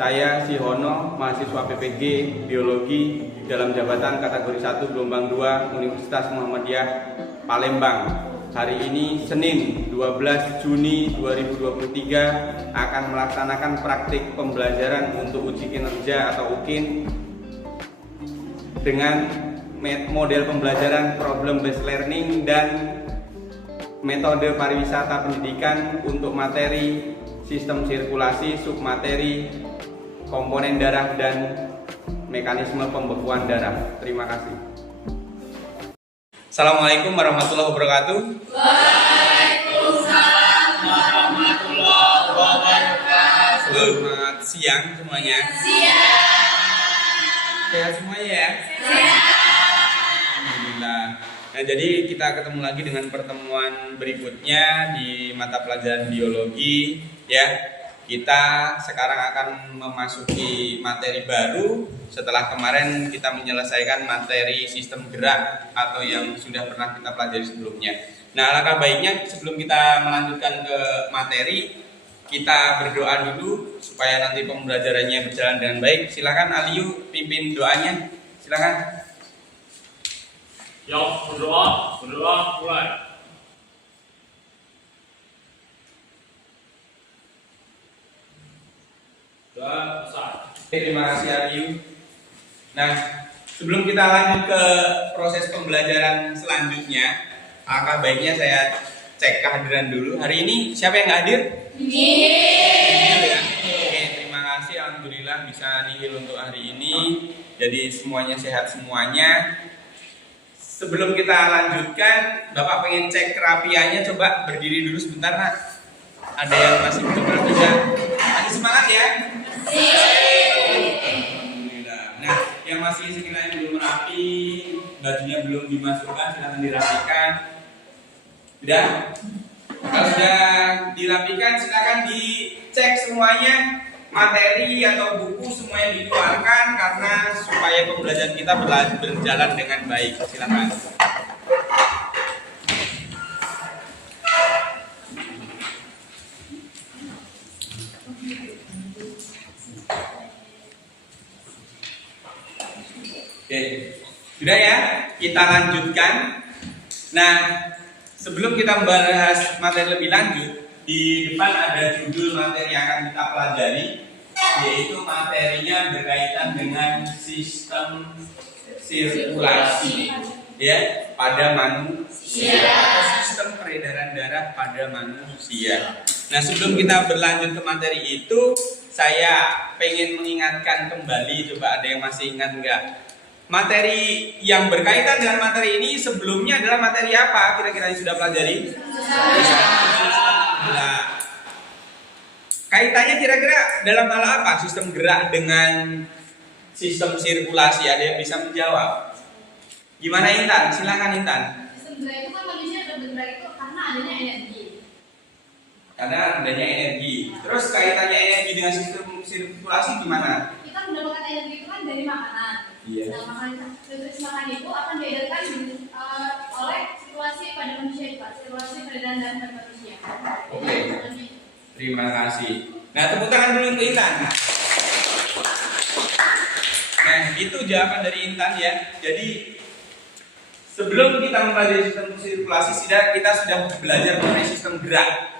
Saya Sihono, mahasiswa PPG Biologi dalam jabatan kategori 1 gelombang 2 Universitas Muhammadiyah Palembang. Hari ini Senin 12 Juni 2023 akan melaksanakan praktik pembelajaran untuk uji kinerja atau UKIN dengan model pembelajaran problem based learning dan metode pariwisata pendidikan untuk materi sistem sirkulasi, submateri, komponen darah, dan mekanisme pembekuan darah. Terima kasih. Assalamualaikum warahmatullahi wabarakatuh. Waalaikumsalam warahmatullahi wabarakatuh. Selamat siang semuanya. Sehat semuanya ya? Alhamdulillah. Nah, jadi kita ketemu lagi dengan pertemuan berikutnya di mata pelajaran biologi ya. Kita sekarang akan memasuki materi baru setelah kemarin kita menyelesaikan materi sistem gerak atau yang sudah pernah kita pelajari sebelumnya. Nah, alangkah baiknya sebelum kita melanjutkan ke materi, kita berdoa dulu supaya nanti pembelajarannya berjalan dengan baik. Silakan Aliyu pimpin doanya. Silakan. Ya, berdoa mulai. Dan besar. Terima kasih Aliyu. Nah, sebelum kita lanjut ke proses pembelajaran selanjutnya, alangkah baiknya saya cek kehadiran dulu. Hari ini siapa yang nggak hadir? Nihil ya. Oke, terima kasih. Alhamdulillah bisa nihil untuk hari ini. Jadi semuanya sehat semuanya. Sebelum kita lanjutkan, Bapak pengen cek kerapiannya, coba berdiri dulu sebentar, Nak. Ada yang masih belum rapi ya? Masih semangat ya? Alhamdulillah. Nah, yang masih sekiranya belum rapi, bajunya belum dimasukkan, silahkan dirapikan. Sudah? Kalau sudah dirapikan, silakan dicek semuanya. Materi atau buku semuanya dikeluarkan karena supaya pembelajaran kita berjalan dengan baik. Silakan. Oke, sudah ya, kita lanjutkan. Nah, sebelum kita membahas materi lebih lanjut, di depan ada judul materi yang akan kita pelajari, yaitu materinya berkaitan dengan sistem sirkulasi ya pada manusia, atau sistem peredaran darah pada manusia. Nah, sebelum kita berlanjut ke materi itu, saya pengen mengingatkan kembali, coba ada yang masih ingat enggak? Materi yang berkaitan dengan materi ini sebelumnya adalah materi apa kira-kira yang sudah pelajari? Nah, kaitannya kira-kira dalam hal apa sistem gerak dengan sistem sirkulasi? Ada yang bisa menjawab? Gimana Intan? Silakan Intan. Sistem gerak itu kan manusia bergerak itu karena adanya energi. Karena adanya energi. Terus kaitannya energi dengan sistem sirkulasi gimana? Kita mendapatkan energi itu kan dari makanan. Iya. Nah, nutrisi makanan itu akan diedarkan oleh sirkulasi pada manusia itu, sirkulasi peredaran darah pada manusia. Oke. Terima kasih. Nah, tepuk tangan dulu untuk Intan. Nah, itu jawaban dari Intan ya. Jadi sebelum kita mempelajari sistem sirkulasi, kita sudah belajar mengenai sistem gerak.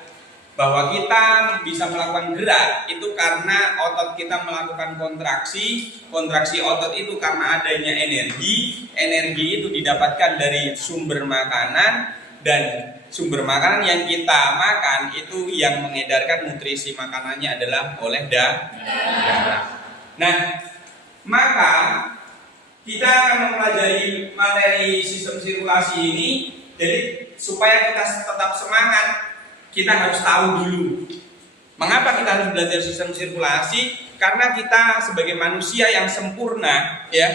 Bahwa kita bisa melakukan gerak itu karena otot kita melakukan kontraksi. Kontraksi otot itu karena adanya energi. Energi itu didapatkan dari sumber makanan, dan sumber makanan yang kita makan itu yang mengedarkan nutrisi makanannya adalah oleh darah. Nah, maka kita akan mempelajari materi sistem sirkulasi ini. Jadi supaya kita tetap semangat, kita harus tahu dulu mengapa kita harus belajar sistem sirkulasi. Karena kita sebagai manusia yang sempurna ya,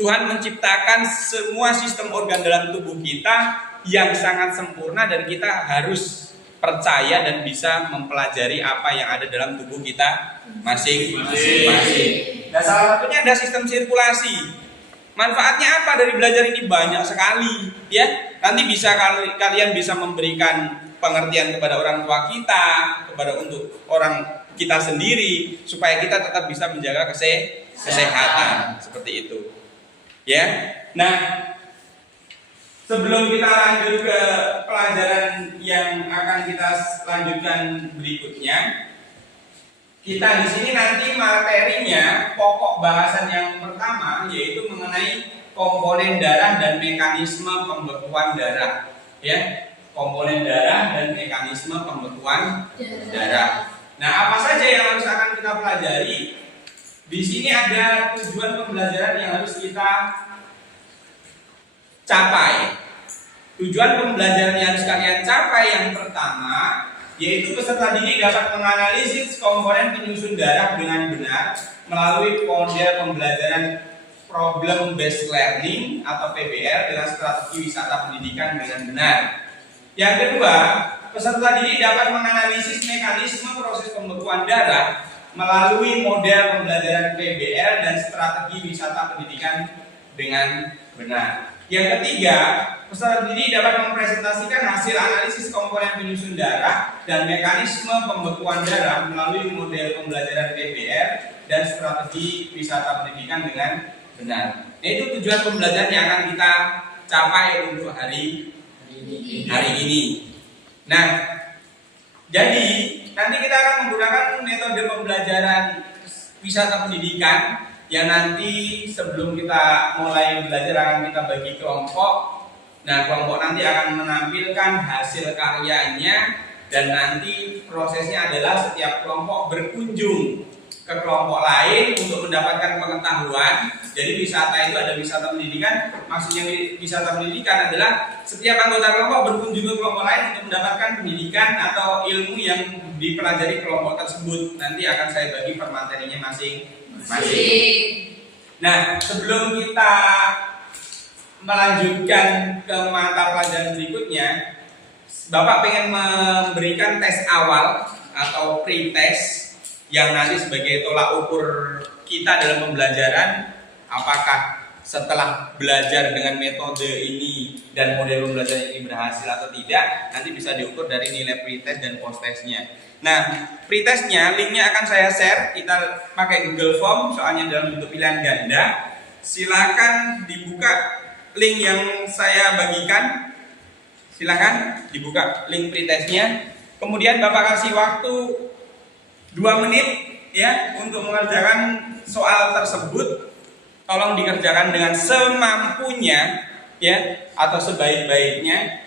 Tuhan menciptakan semua sistem organ dalam tubuh kita yang sangat sempurna, dan kita harus percaya dan bisa mempelajari apa yang ada dalam tubuh kita masing-masing. Nah, salah satunya ada sistem sirkulasi. Manfaatnya apa dari belajar ini? Banyak sekali ya. Nanti bisa kalian bisa memberikan pengertian kepada orang tua kita, kepada untuk orang kita sendiri supaya kita tetap bisa menjaga kesehatan seperti itu. Ya. Nah, sebelum kita lanjut ke pelajaran yang akan kita lanjutkan berikutnya, kita di sini nanti materinya pokok bahasan yang pertama yaitu mengenai komponen darah dan mekanisme pembekuan darah. Ya, komponen darah dan mekanisme pembekuan darah. Nah, apa saja yang harus akan kita pelajari? Di sini ada tujuan pembelajaran yang harus kita capai. Tujuan pembelajaran yang harus kalian capai yang pertama yaitu peserta didik dapat menganalisis komponen penyusun darah dengan benar melalui model pembelajaran Problem Based Learning atau PBL dengan strategi wisata pendidikan dengan benar. Yang kedua, peserta didik dapat menganalisis mekanisme proses pembekuan darah melalui model pembelajaran PBL dan strategi wisata pendidikan dengan benar. Yang ketiga, peserta didik dapat mempresentasikan hasil analisis komponen penyusun darah dan mekanisme pembekuan darah melalui model pembelajaran PBL dan strategi wisata pendidikan dengan benar. Itu tujuan pembelajaran yang akan kita capai untuk hari ini. Nah, jadi nanti kita akan menggunakan metode pembelajaran wisata pendidikan yang nanti sebelum kita mulai belajar akan kita bagi kelompok. Nah, kelompok nanti akan menampilkan hasil karyanya dan nanti prosesnya adalah setiap kelompok berkunjung ke kelompok lain untuk mendapatkan pengetahuan. Jadi wisata itu ada wisata pendidikan. Maksudnya wisata pendidikan adalah setiap anggota kelompok berkunjung ke kelompok lain untuk mendapatkan pendidikan atau ilmu yang dipelajari kelompok tersebut. Nanti akan saya bagi per materinya masing-masing. Nah, sebelum kita melanjutkan ke mata pelajaran berikutnya, Bapak pengen memberikan tes awal atau pre-test yang nanti sebagai tolak ukur kita dalam pembelajaran apakah setelah belajar dengan metode ini dan model pembelajaran ini berhasil atau tidak, nanti bisa diukur dari nilai pretest dan post-testnya. Nah, pretestnya linknya akan saya share, kita pakai Google Form soalnya dalam bentuk pilihan ganda. Silakan dibuka link yang saya bagikan, silakan dibuka link pretestnya. Kemudian Bapak kasih waktu 2 menit ya untuk mengerjakan soal tersebut. Tolong dikerjakan dengan semampunya ya atau sebaik-baiknya.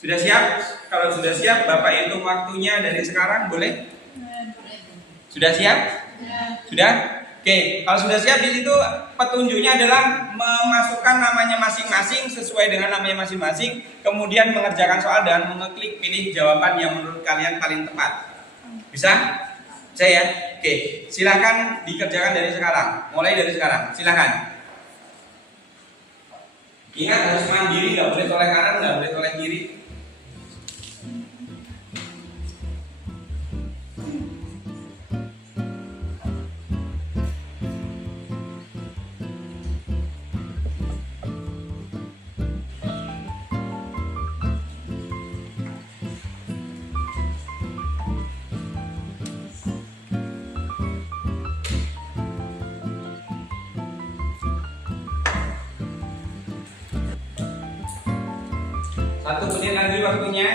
Sudah siap? Kalau sudah siap, Bapak hitung waktunya dari sekarang boleh? Sudah siap? Sudah? Oke, kalau sudah siap di situ petunjuknya adalah memasukkan namanya masing-masing sesuai dengan namanya masing-masing, kemudian mengerjakan soal dan mengeklik pilih jawaban yang menurut kalian paling tepat. Bisa? Saya, oke, silakan dikerjakan dari sekarang. Mulai dari sekarang, silakan. Ingat harus mandiri, nggak boleh toleh kanan, nggak boleh toleh kiri. Satu menit lagi waktunya.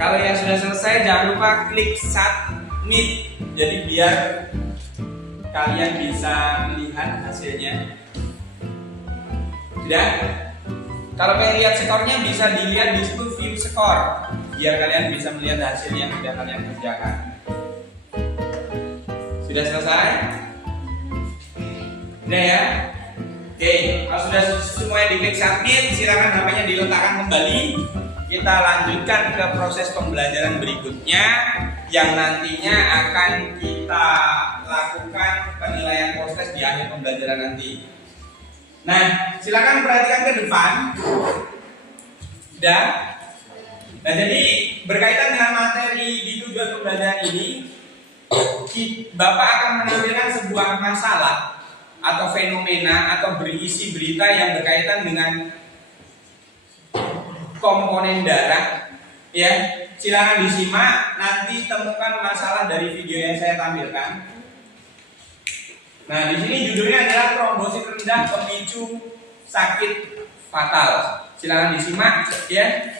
Kalau yang sudah selesai jangan lupa klik submit. Jadi biar kalian bisa melihat hasilnya. Sudah? Kalau pengen lihat skornya bisa dilihat di situ view skor. Biar kalian bisa melihat hasil yang sudah kalian kerjakan. Sudah selesai? Udah ya? Oke, kalau sudah semuanya diklik submit, silakan HP-nya diletakkan kembali. Kita lanjutkan ke proses pembelajaran berikutnya yang nantinya akan kita lakukan penilaian post-test di akhir pembelajaran nanti. Nah, silakan perhatikan ke depan. Sudah? Nah, jadi berkaitan dengan materi di tujuan pembelajaran ini, Bapak akan menampilkan sebuah masalah atau fenomena atau berisi berita yang berkaitan dengan komponen darah ya. Silakan disimak, nanti temukan masalah dari video yang saya tampilkan. Nah, di sini judulnya adalah trombosit rendah pemicu sakit fatal. Silakan disimak ya.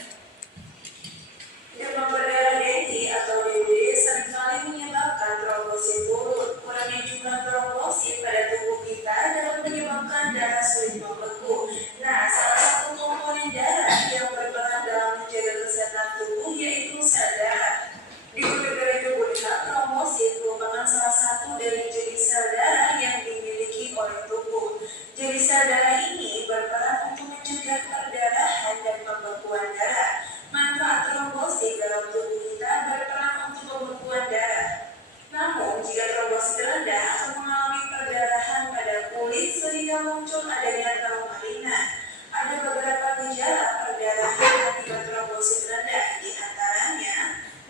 Demam berdarah dengue atau DBD seringkali menyebabkan trombosit turun. Kurangnya jumlah trombosit pada tubuh kita dapat menyebabkan darah sulit membeku. Nah, salah satu komponen darah yang berperan dalam menjaga kesehatan tubuh yaitu sel darah. Dikutip dari Tubuhnya, trombosit merupakan salah satu dari jenis sel darah yang dimiliki oleh tubuh. Jenis sel darah ini berperan untuk mencegah perdarahan dan pembekuan darah. Manfaat trombosit dalam tubuh kita berperan untuk pembekuan darah. Namun, jika trombosit rendah akan mengalami perdarahan pada kulit sehingga muncul adanya trauma ringan. Ada beberapa gejala perdarahan akibat trombosit rendah, di antaranya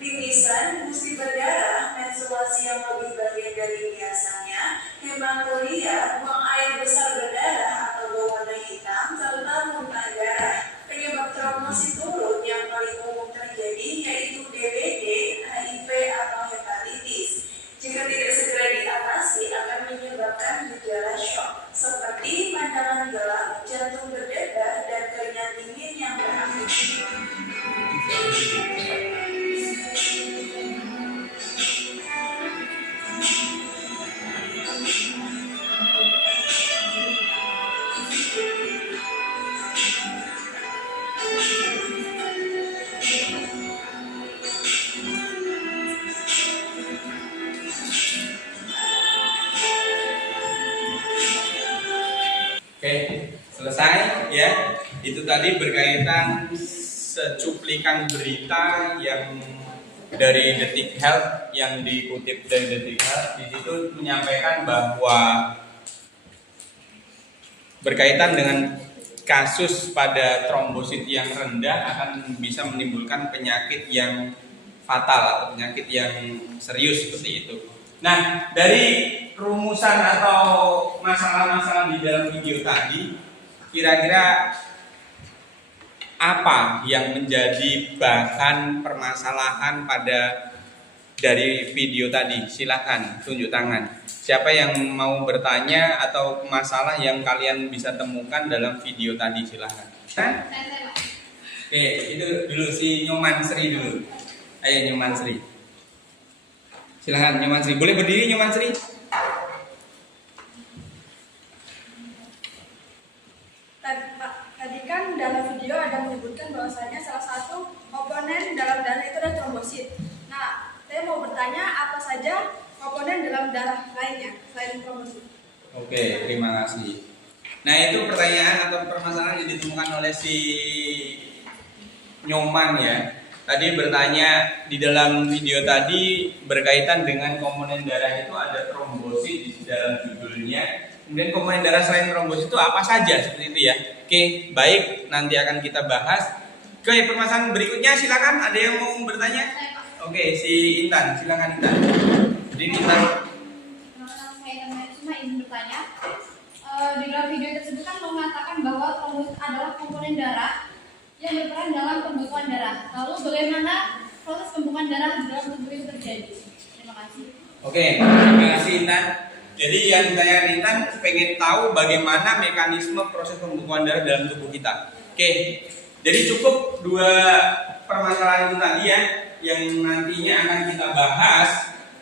mimisan, gusi berdarah, menstruasi yang lebih banyak dari biasanya, hematuria, buang air besar berdarah atau berwarna hitam, serta muntah darah. Penyebab trombosit turun yang paling umum terjadi yaitu DBD, HIV, atau hepatitis. Jika tidak segera diatasi akan menyebabkan gejala shock seperti pandangan gelap, jantung berdebar, dan keringat dingin yang berakhir. Oke, selesai ya. Itu tadi berkaitan secuplikan berita yang dari Detik Health, yang dikutip dari Detik Health. Di situ menyampaikan bahwa berkaitan dengan kasus pada trombosit yang rendah akan bisa menimbulkan penyakit yang fatal atau penyakit yang serius seperti itu. Nah, dari rumusan atau masalah-masalah di dalam video tadi, kira-kira apa yang menjadi bahan permasalahan pada dari video tadi? Silahkan tunjuk tangan. Siapa yang mau bertanya atau masalah yang kalian bisa temukan dalam video tadi, silahkan. Saya, Pak. Oke, itu dulu si Nyoman Sri dulu. Ayo Nyoman Sri. Silahkan Nyoman Sri. Boleh berdiri Nyoman Sri? Tadi kan dalam video ada menyebutkan bahwasanya salah satu komponen dalam darah itu adalah trombosit. Nah, saya mau bertanya apa saja komponen dalam darah lainnya selain trombosit? Oke, terima kasih. Nah, itu pertanyaan atau permasalahan yang ditemukan oleh si Nyoman ya. Tadi bertanya di dalam video tadi berkaitan dengan komponen darah itu ada trombosit di dalam judulnya. Kemudian komponen darah selain trombosit itu apa saja seperti itu ya. Oke, baik, nanti akan kita bahas. Oke, permasalahan berikutnya silakan, ada yang mau bertanya? Saya, Pak. Oke, si Intan, silakan Intan. Jadi Intan. Nama saya Intan cuma ingin bertanya. Di dalam video tersebut kan mengatakan bahwa trombosit adalah komponen darah yang berperan dalam pembekuan darah. Lalu bagaimana proses pembekuan darah di dalam tubuh itu terjadi? Terima kasih. Oke, terima kasih Intan. Jadi yang ditanyakan Intan pengen tahu bagaimana mekanisme proses pembekuan darah dalam tubuh kita. Oke, jadi cukup dua permasalahan itu tadi ya, yang nantinya akan kita bahas.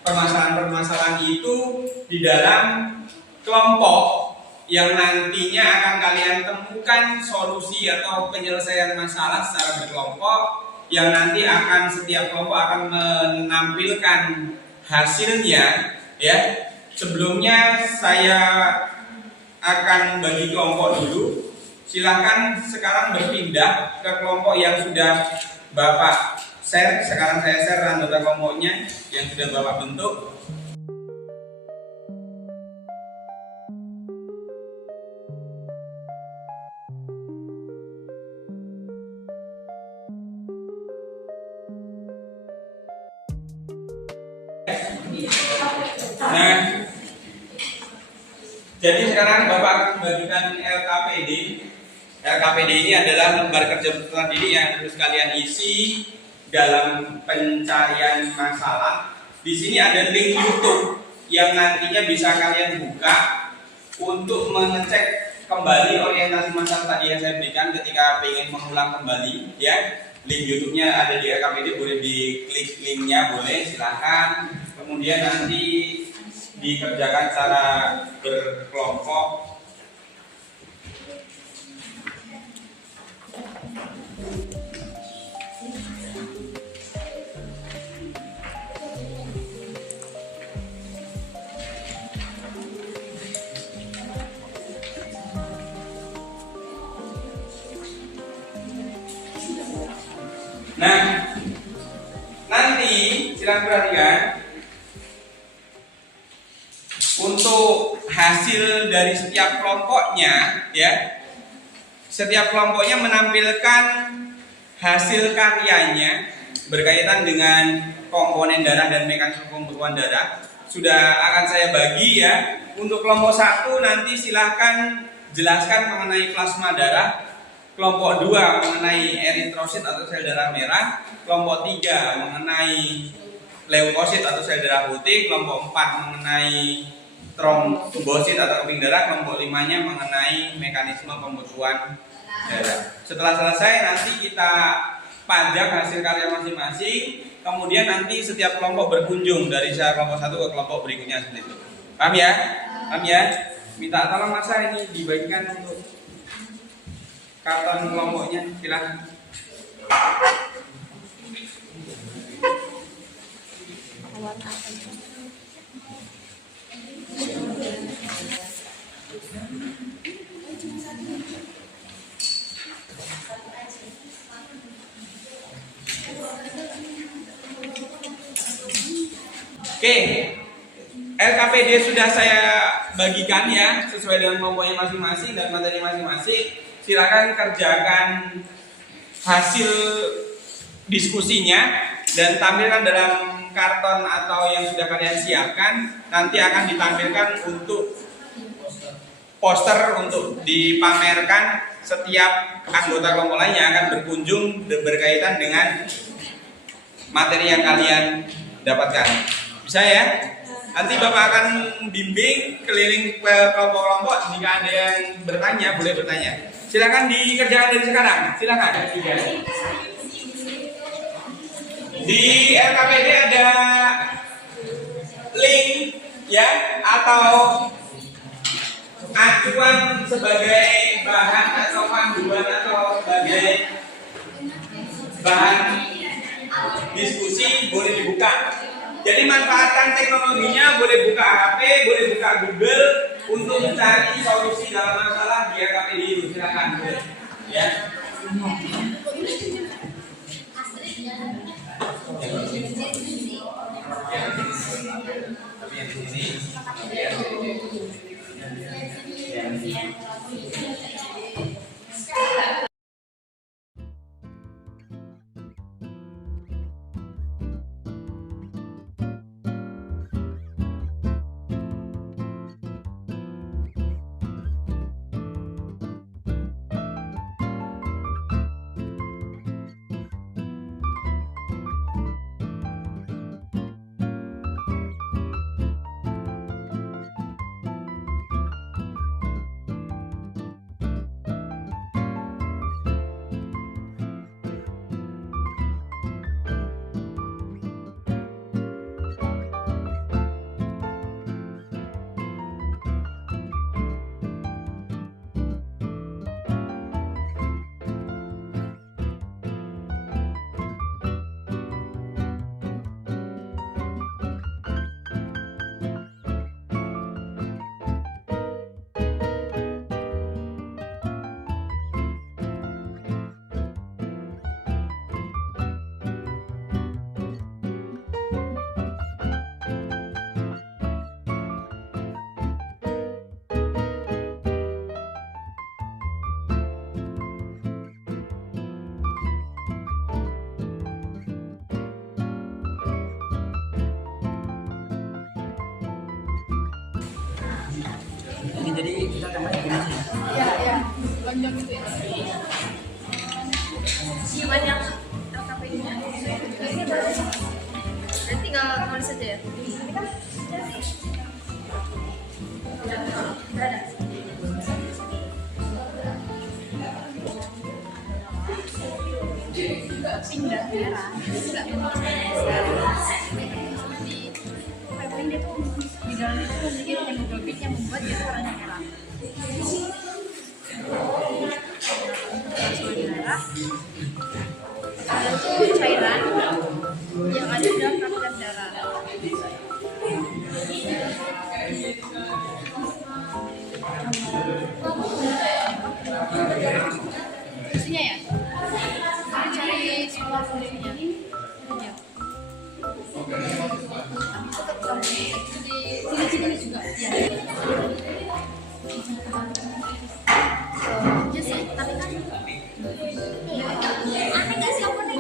Permasalahan-permasalahan itu di dalam kelompok yang nantinya akan kalian temukan solusi atau penyelesaian masalah secara berkelompok, yang nanti akan setiap kelompok akan menampilkan hasilnya ya. Sebelumnya saya akan bagi kelompok dulu. Silahkan sekarang berpindah ke kelompok yang sudah Bapak share. Sekarang saya share anggota kelompoknya yang sudah Bapak bentuk. Nah, jadi sekarang Bapak akan membagikan LKPD LKPD ini adalah lembar kerja peserta didik yang harus kalian isi dalam pencarian masalah. Di sini ada link YouTube yang nantinya bisa kalian buka untuk mengecek kembali orientasi masalah tadi yang saya berikan ketika ingin mengulang kembali, ya. Link YouTube-nya ada di LKPD, boleh diklik linknya, boleh, silahkan. Kemudian nanti dikerjakan secara berkelompok. Nah, nanti silakan perhatikan untuk hasil dari setiap kelompoknya, ya. Setiap kelompoknya menampilkan hasil karyanya berkaitan dengan komponen darah dan mekanisme pembekuan darah. Sudah akan saya bagi, ya. Untuk kelompok 1 nanti silahkan jelaskan mengenai plasma darah. Kelompok 2 mengenai eritrosit atau sel darah merah. Kelompok 3 mengenai leukosit atau sel darah putih. Kelompok 4 mengenai trombosit atau keping darah. Kelompok 5-nya mengenai mekanisme pembekuan darah. Setelah selesai nanti kita pajang hasil karya masing-masing. Kemudian nanti setiap kelompok berkunjung dari kelompok 1 ke kelompok berikutnya seperti itu. Paham ya? Paham ya? Minta tolong masa ini dibagikan untuk karton kelompoknya, silakan. Oke, LKPD sudah saya bagikan, ya, sesuai dengan kelompoknya masing-masing dan materi masing-masing. Silakan kerjakan hasil diskusinya dan tampilkan dalam karton atau yang sudah kalian siapkan. Nanti akan ditampilkan untuk poster untuk dipamerkan setiap anggota kelompok lain yang akan berkunjung berkaitan dengan materi yang kalian dapatkan. Bisa, ya? Nanti Bapak akan bimbing keliling kelompok-kelompok. Jika ada yang bertanya, boleh bertanya. Silakan dikerjakan dari sekarang. Silakan. Di LKPD ada link, ya, atau acuan sebagai bahan atau panduan atau sebagai bahan diskusi, boleh dibuka. Jadi manfaatkan teknologinya, boleh buka HP, boleh buka Google untuk mencari solusi dalam masalah di LKPD itu. Silakan, ya. Jadi kita tambah gini sih. Ya, ya. panjang gitu ya. Banyak LKPI-nya. Dan tinggal nulis saja ya. Pindah merah. Enggak. Di PowerPoint dia tuh di dalam itu memiliki demografik yang membuat dia warnanya merah. Langsung di merah. Ada tuh cairan yang ada di dalam kapasitas darah. Fungsinya ya? Cari sekolah fungsinya. Ya. Tetap di sini juga. Ya. Just tapi kan aneh nggak sih aku nih?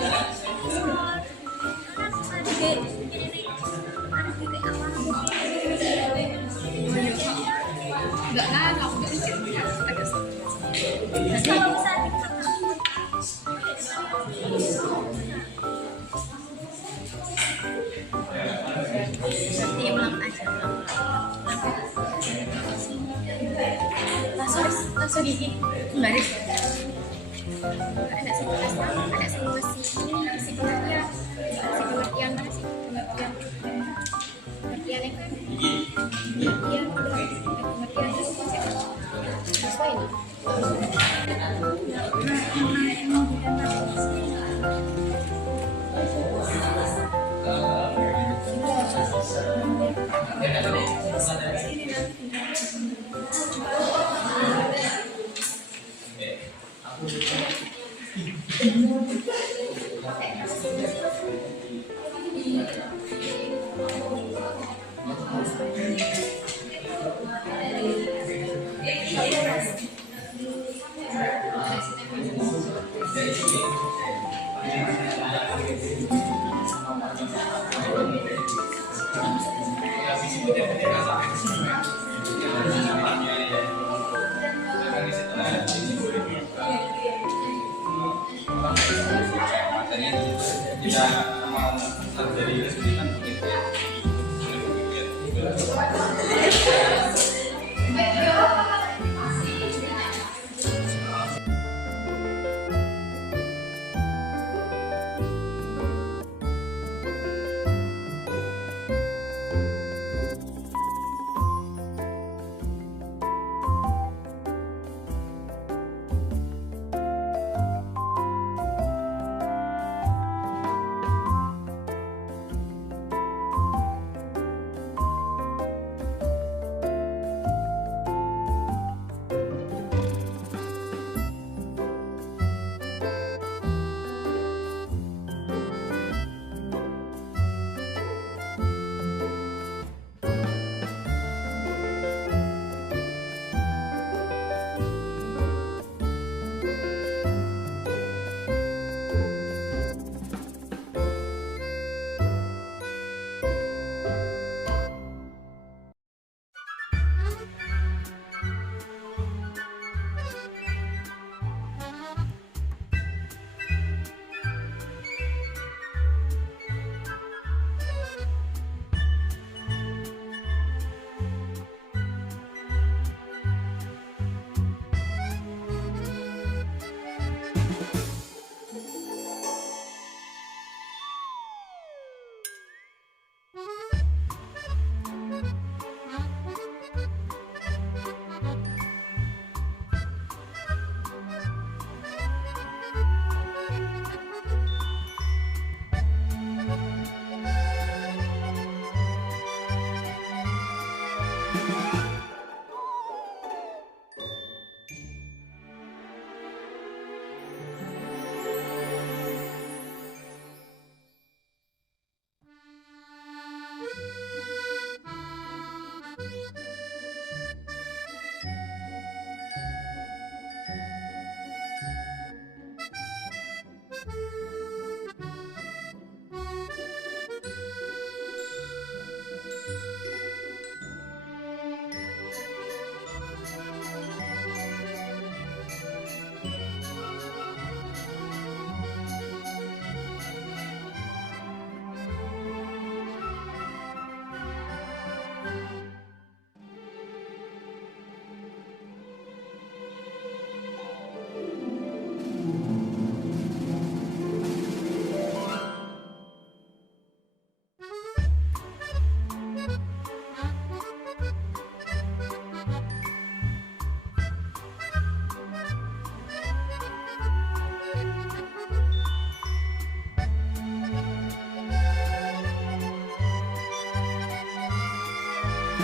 Enggak kan, aku nggak mikir ya, agak berarti ulang aja, langsung gigi, baris. Ada simulasi ini, isi pengertian, mana sih pengertian yang kan? Pengertian itu konsep sesuai nih.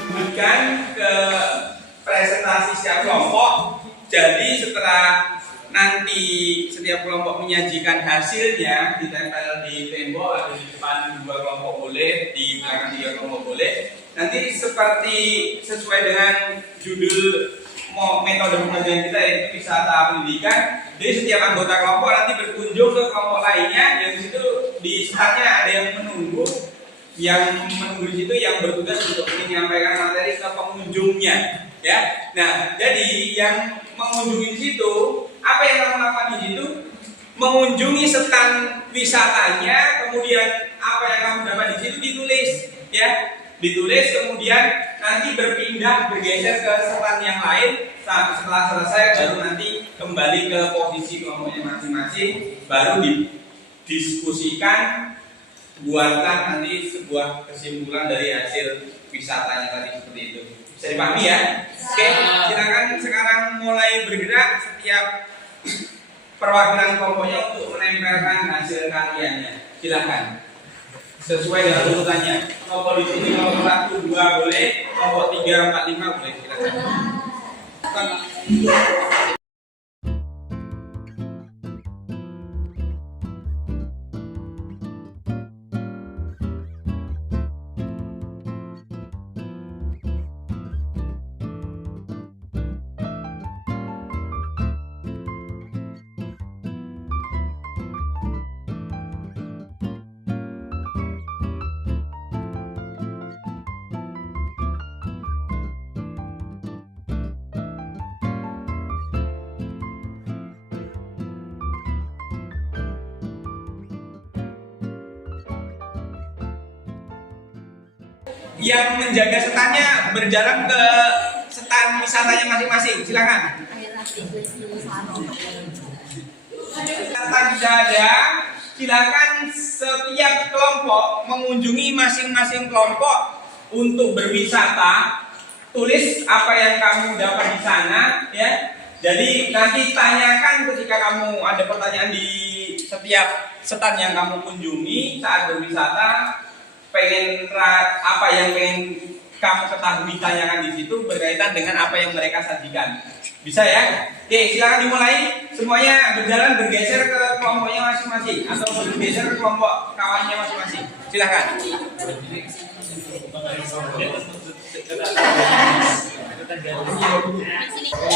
lanjutkan ke presentasi setiap kelompok. Jadi setelah nanti setiap kelompok menyajikan hasilnya ditempel di tembok atau di depan 2 kelompok boleh, di belakang 3 kelompok boleh. Nanti seperti sesuai dengan judul metode pembelajaran kita, yaitu wisata pendidikan. Jadi setiap anggota kelompok nanti berkunjung ke kelompok lainnya, yang di situ di startnya ada yang menunggu di situ, yang bertugas untuk menyampaikan materi ke pengunjungnya, ya. Nah, jadi yang mengunjungi di situ, apa yang kamu lakukan di situ? Mengunjungi stand wisatanya, kemudian apa yang kamu dapat di situ ditulis, ya. Ditulis, kemudian nanti bergeser ke stand yang lain. Setelah selesai baru nanti kembali ke posisi kelompoknya masing-masing, baru didiskusikan, buatkan nanti sebuah kesimpulan dari hasil wisatanya tadi, seperti itu. Bisa dipahami ya? Oke, silakan sekarang mulai bergerak setiap perwakilan kelompoknya untuk menempelkan hasil karyannya. Silakan. Sesuai dengan urutannya. Kelompok di sini kelompok 1, 2 boleh, kelompok 3, 4, 5 boleh. Silakan. Yang menjaga standnya berjalan ke stand wisatanya masing-masing. Silakan. Stand bisa ada. Silakan setiap kelompok mengunjungi masing-masing kelompok untuk berwisata. Tulis apa yang kamu dapat di sana, ya. Jadi nanti tanyakan ketika kamu ada pertanyaan di setiap stand yang kamu kunjungi saat berwisata. Apa yang pengen kamu ketahui, tanyakan di situ berkaitan dengan apa yang mereka sajikan. Bisa ya? Oke, silakan dimulai. Semuanya berjalan bergeser ke kelompoknya masing-masing atau bergeser ke kelompok kawannya masing-masing. Silakan.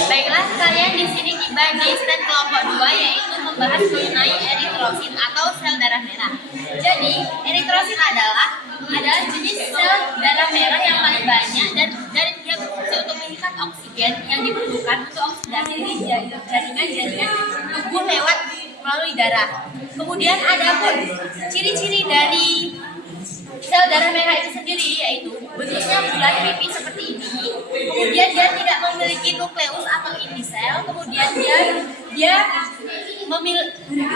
Baiklah, kalian di sini tiba di stand kelompok 2, yaitu membahas mengenai eritrosit atau sel darah merah. Jadi, eritrosit adalah jenis sel darah merah yang paling banyak dan dia berfungsi untuk mengikat oksigen yang diperlukan untuk oksidasi jaringan tubuh melalui darah. Kemudian ada pun ciri-ciri dari sel darah merah itu sendiri, yaitu bentuknya bulat pipih seperti ini. Kemudian dia tidak memiliki nukleus atau inti sel. Kemudian dia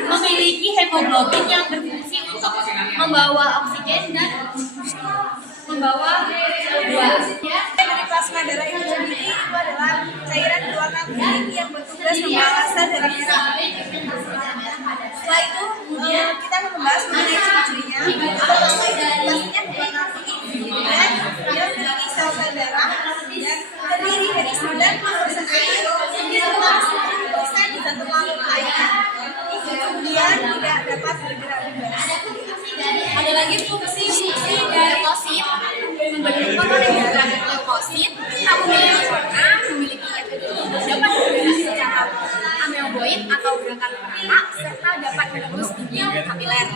memiliki hemoglobin yang berfungsi untuk membawa oksigen dan membawa CO2. Dari plasma darah itu sendiri itu adalah cairan berwarna kuning yang bertugas membawa sel darah merah. Setelah itu kita membahas mengenai ciri-cirinya. Plastiknya berwarna kuning dan dia memiliki sel-sel darah yang terdiri dari 90% air, 90% dibantu laut air, kemudian tidak dapat bergerak bebas. Ada lagi fungsi dari leukosit. Komponen darah leukosit tak memiliki warna, memiliki dapat bergerak secara amoeboid atau gerakan merangkak, serta dapat menembus dunia kapiler.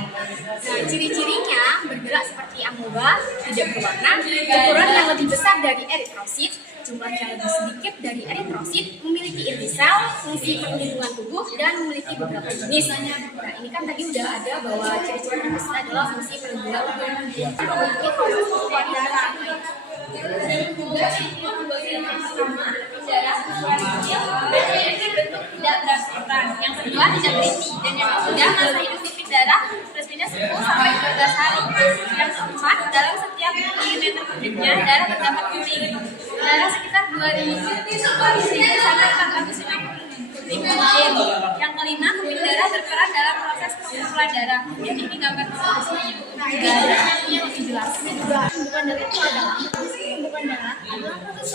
Nah, ciri-cirinya bergerak seperti amoeba, tidak berwarna, ukuran yang lebih besar dari eritrosit, jumlah yang lebih sedikit dari eritrosit, memiliki inti sel, fungsi perlindungan tubuh, dan memiliki beberapa jenis. Nah, ini kan tadi udah ada bahwa ciri-ciri yang besar adalah fungsi perlindungan tubuh. Memiliki kekuatan darah. Dan juga darah ukuran kecil memiliki bentuk tidak berat. Yang kedua tidak berisi, dan yang ketiga masa hidup sipit darah resminya 10 sampai 12 hari. Yang keempat, dalam setiap milimeter kubiknya darah terdapat kuning. Darah sekitar 2000 sampai 450 kubik. Yang kelima, kubik darah berperan dalam proses pengumpulan darah. Jadi ini gambar darah yang lebih jelas. Pembentukan darah itu adalah pembentukan darah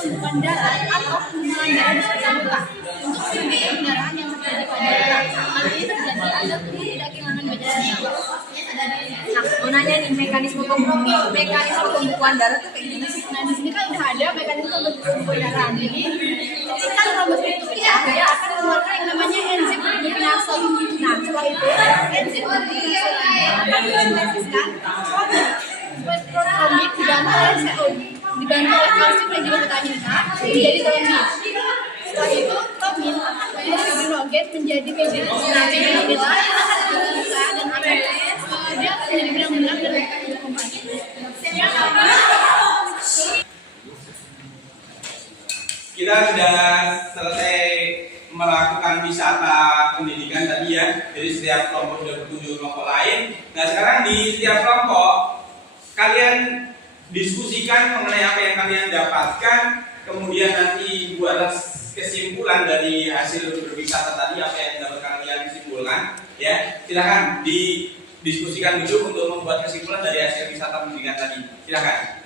pembentukan darah atau kumpulan darah bersangkutan untuk sebagai kendaraan yang terjadi pada darah. Hal ini terjadi agar tubuh tidak kehilangan badannya. Nah, mau nanya nih mekanisme pembekuan darah tuh kayak gimana sih? Nah, di sini kan udah ada mekanisme pembentukan darah. Jadi, ketika trombosit itu pecah, dia akan mengeluarkan yang namanya enzim pengginase. Nah, setelah itu, enzim pengginase akan mensintesiskan trombin dibantu oleh kalsium dan juga vitamin K menjadi trombin. Setelah itu, trombin akan membentuk fibrinogen menjadi fibrin. Nah, fibrin inilah yang akan terbuka dan dia akan menjadi benang-benang dan akan berkumpul. Kita sudah selesai melakukan wisata pendidikan tadi ya. Jadi setiap kelompok sudah berkunjung kelompok lain. Nah sekarang di setiap kelompok kalian diskusikan mengenai apa yang kalian dapatkan. Kemudian nanti buatlah kesimpulan dari hasil berwisata tadi, apa yang dapat kalian simpulkan. Ya, silakan didiskusikan dulu untuk membuat kesimpulan dari hasil wisata pendidikan tadi. Silakan.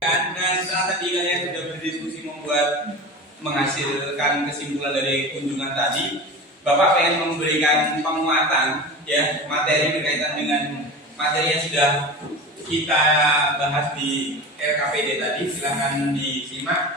Dan setelah tadi kalian sudah berdiskusi menghasilkan kesimpulan dari kunjungan tadi, Bapak pengen memberikan penguatan ya materi berkaitan dengan materi yang sudah kita bahas di LKPD tadi. Silahkan disimak.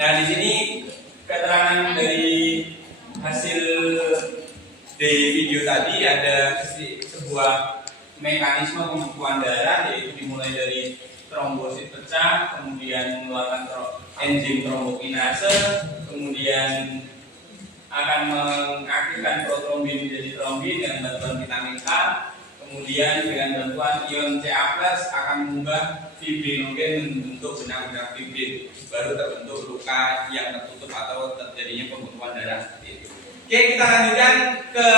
Nah, di sini keterangan dari hasil dari video tadi ada sebuah mekanisme pembekuan darah, yaitu dimulai dari trombosit pecah, kemudian mengeluarkan enzim trombokinase, kemudian akan mengaktifkan protrombin menjadi trombin dengan bantuan vitamin K, kemudian dengan bantuan ion Ca+ akan mengubah fibrinogen membentuk benang-benang fibrin, baru terbentuk luka yang tertutup atau terjadinya pembekuan darah seperti itu. Oke, kita lanjutkan ke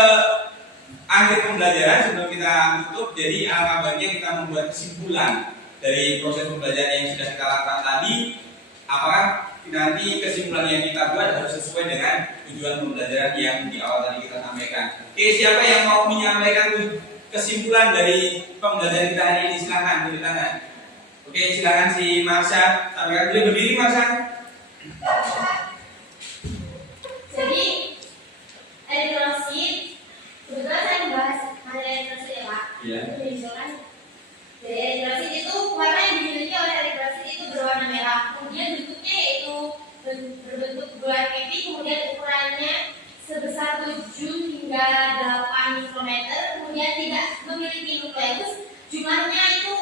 akhir pembelajaran sebelum kita tutup. Jadi alangkah baiknya kita membuat kesimpulan dari proses pembelajaran yang sudah kita lakukan tadi. Apakah nanti kesimpulan yang kita buat harus sesuai dengan tujuan pembelajaran yang di awal tadi kita sampaikan. Oke, siapa yang mau menyampaikan kesimpulan dari pembelajaran kita hari ini? Silahkan beri tangan. Oke, silakan si Marsha, sampaikan dulu. Berdiri Marsha. Jadi eritrosit, kebetulan saya membahas materi eritrosit ya Pak. Iya. Jadi eritrosit itu warna yang dimiliki oleh eritrosit itu berwarna merah. Kemudian bentuknya yaitu berbentuk bulat pipi, kemudian ukurannya sebesar 7 hingga 8 mikrometer, kemudian tidak memiliki nukleus, jumlahnya itu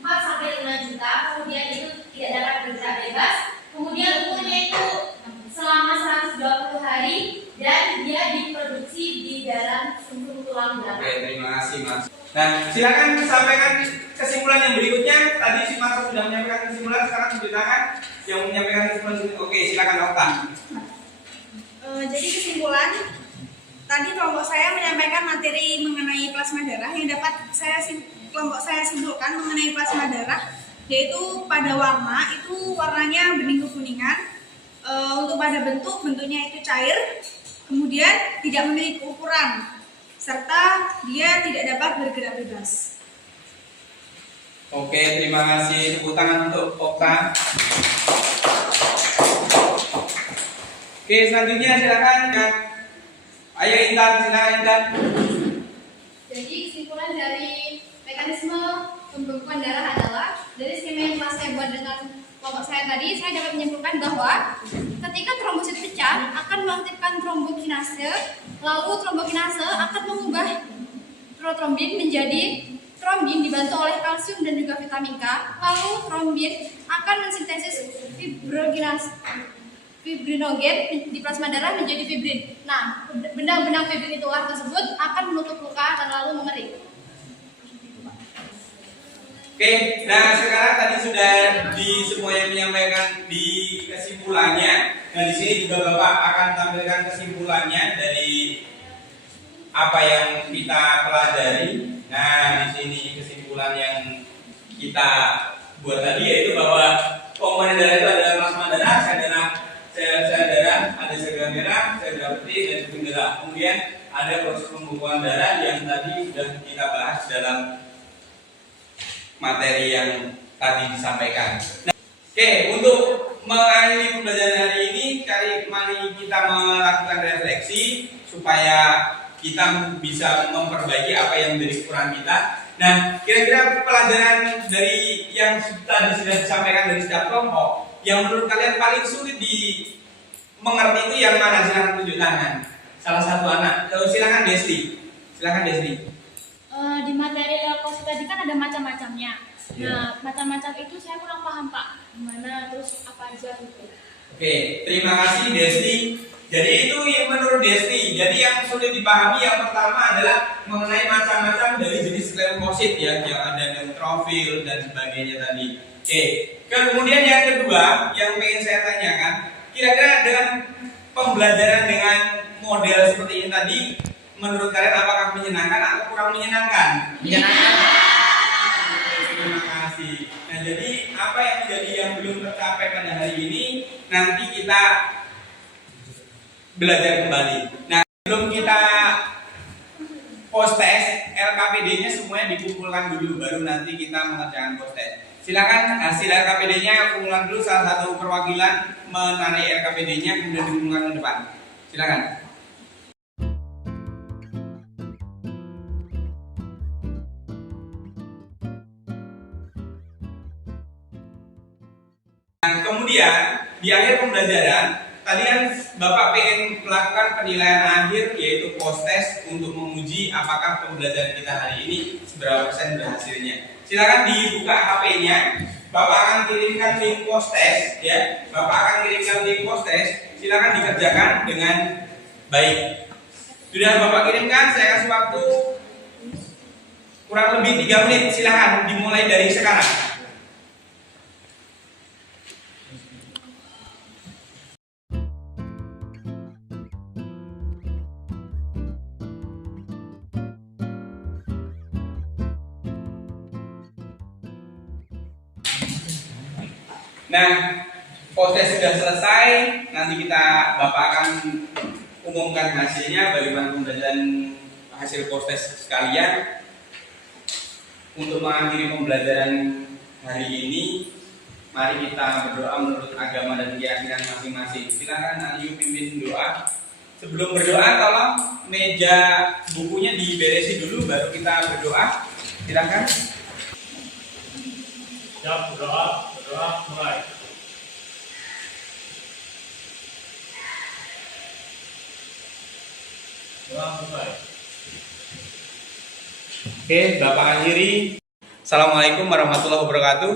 4-5 juta, kemudian itu tidak dapat bergerak bebas, kemudian umurnya itu selama 120 hari dan dia diproduksi di dalam sumber tulang belakang. Oke, terima kasih Mas. Nah, silakan sampaikan kesimpulan yang berikutnya. Tadi si Mas sudah menyampaikan kesimpulan, sekarang silakan yang menyampaikan kesimpulan. Oke, silakan Okta. Jadi kesimpulan, tadi kelompok saya menyampaikan materi mengenai plasma darah yang dapat kelompok saya simpulkan mengenai plasma darah, yaitu pada warna itu warnanya bening kekuningan, untuk pada bentuknya itu cair, kemudian tidak memiliki ukuran, serta dia tidak dapat bergerak bebas. Oke, terima kasih. Tepuk tangan untuk Okta. Oke, selanjutnya silakan. Ayo Intan, silakan Intan. Jadi kesimpulan dari mekanisme pembekuan darah adalah dari skema yang telah saya buat dengan kelompok saya tadi, saya dapat menyimpulkan bahwa ketika trombosit pecah akan mengaktifkan trombokinase, lalu trombokinase akan mengubah protrombin menjadi trombin dibantu oleh kalsium dan juga vitamin K, lalu trombin akan mensintesis fibrinogen di plasma darah menjadi fibrin. Nah, benang-benang fibrin itulah tersebut akan menutup luka dan lalu mengering. Oke, nah sekarang tadi sudah semuanya menyampaikan di kesimpulannya. Nah di sini juga Bapak akan tampilkan kesimpulannya dari apa yang kita pelajari. Nah di sini kesimpulan yang kita buat tadi yaitu bahwa komponen darah itu adalah plasma darah, sel darah, ada sel merah, sel darah putih, dan sel darah. Kemudian ada proses pembekuan darah yang tadi sudah kita bahas dalam materi yang tadi disampaikan. Nah, oke, untuk mengakhiri pembelajaran hari ini, mari kita melakukan refleksi supaya kita bisa memperbaiki apa yang menjadi kekurangan kita. Nah, kira-kira pelajaran dari yang tadi sudah disampaikan dari setiap kelompok, yang menurut kalian paling sulit mengerti itu yang mana? Silakan tunjuk tangan. Salah satu anak. Silakan Desti. Silakan Desti. Di materi leukosit tadi kan ada macam-macamnya. Nah, macam-macam itu saya kurang paham Pak. Gimana terus apa aja gitu. Oke, terima kasih Desti. Jadi itu yang menurut Desti. Jadi yang sulit dipahami yang pertama adalah mengenai macam-macam dari jenis leukosit ya, yang ada neutrofil dan sebagainya tadi. Oke, kemudian yang kedua yang ingin saya tanyakan, kira-kira dengan pembelajaran dengan model seperti ini tadi, menurut kalian apakah menyenangkan atau kurang menyenangkan? Menyenangkan. Terima kasih. Nah, jadi apa yang menjadi yang belum tercapai pada hari ini nanti kita belajar kembali. Nah, sebelum kita post test, LKPD-nya semuanya dikumpulkan dulu, baru nanti kita mengerjakan post test. Silakan hasil LKPD-nya kumpulan dulu, salah satu perwakilan menarik LKPD-nya kemudian dikumpulkan ke depan. Silakan. Nah, kemudian di akhir pembelajaran tadi kan Bapak pengen melakukan penilaian akhir yaitu post test untuk menguji apakah pembelajaran kita hari ini seberapa persen berhasilnya. Silakan dibuka HP-nya, Bapak akan kirimkan link post test ya. Bapak akan kirimkan link post test. Silakan dikerjakan dengan baik. Sudah Bapak kirimkan, saya kasih waktu kurang lebih 3 menit. Silakan dimulai dari sekarang. Nah, post test sudah selesai. Nanti Bapak akan umumkan hasilnya bagaimana pembelajaran hasil post test sekalian. Untuk mengakhiri pembelajaran hari ini, mari kita berdoa menurut agama dan keyakinan masing-masing. Silakan Ayu pimpin doa. Sebelum berdoa, tolong meja bukunya diberesi dulu, baru kita berdoa. Silakan. Siap, berdoa mulai. Doa mulai. Oke, Bapak akhiri. Assalamualaikum warahmatullahi wabarakatuh.